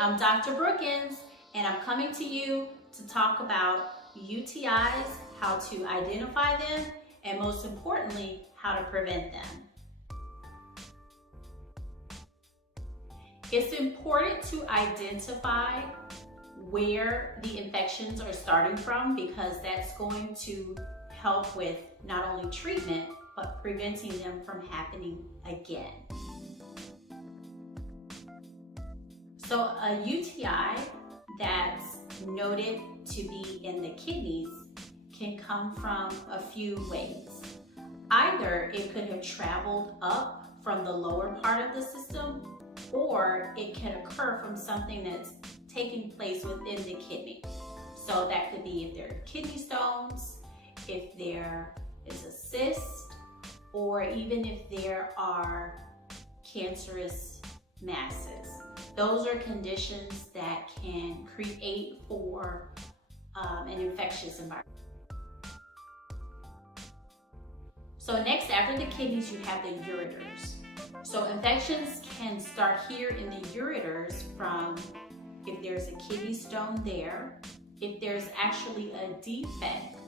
I'm Dr. Brookins, and I'm coming to you to talk about UTIs, how to identify them, and most importantly, how to prevent them. It's important to identify where the infections are starting from because that's going to help with not only treatment, but preventing them from happening again. So a UTI that's noted to be in the kidneys can come from a few ways. Either it could have traveled up from the lower part of the system, or it can occur from something that's taking place within the kidney. So that could be if there are kidney stones, if there is a cyst, or even if there are cancerous masses. Those are conditions that can create for an infectious environment. So next, after the kidneys, you have the ureters. So infections can start here in the ureters from if there's a kidney stone there, if there's actually a defect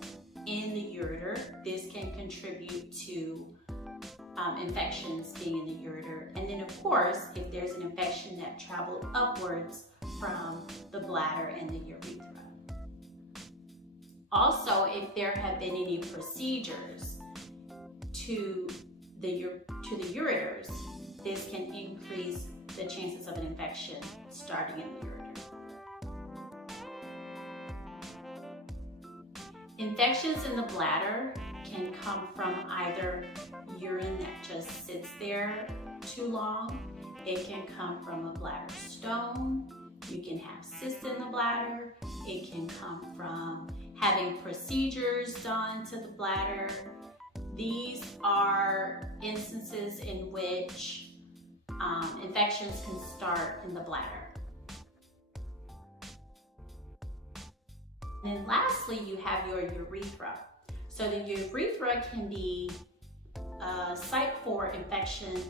in the ureter, this can contribute to infections being in the ureter. And then of course, if there's an infection that traveled upwards from the bladder and the urethra. Also, if there have been any procedures to the ureters, this can increase the chances of an infection starting in the ureter. Infections in the bladder can come from either urine that just sits there too long. It can come from a bladder stone. You can have cysts in the bladder. It can come from having procedures done to the bladder. These are instances in which infections can start in the bladder. And then lastly, you have your urethra. So the urethra can be a site for infection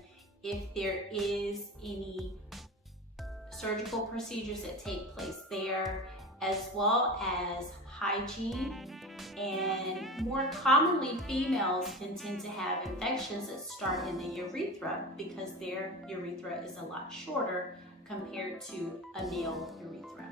if there is any surgical procedures that take place there, as well as hygiene. And more commonly, females can tend to have infections that start in the urethra because their urethra is a lot shorter compared to a male urethra.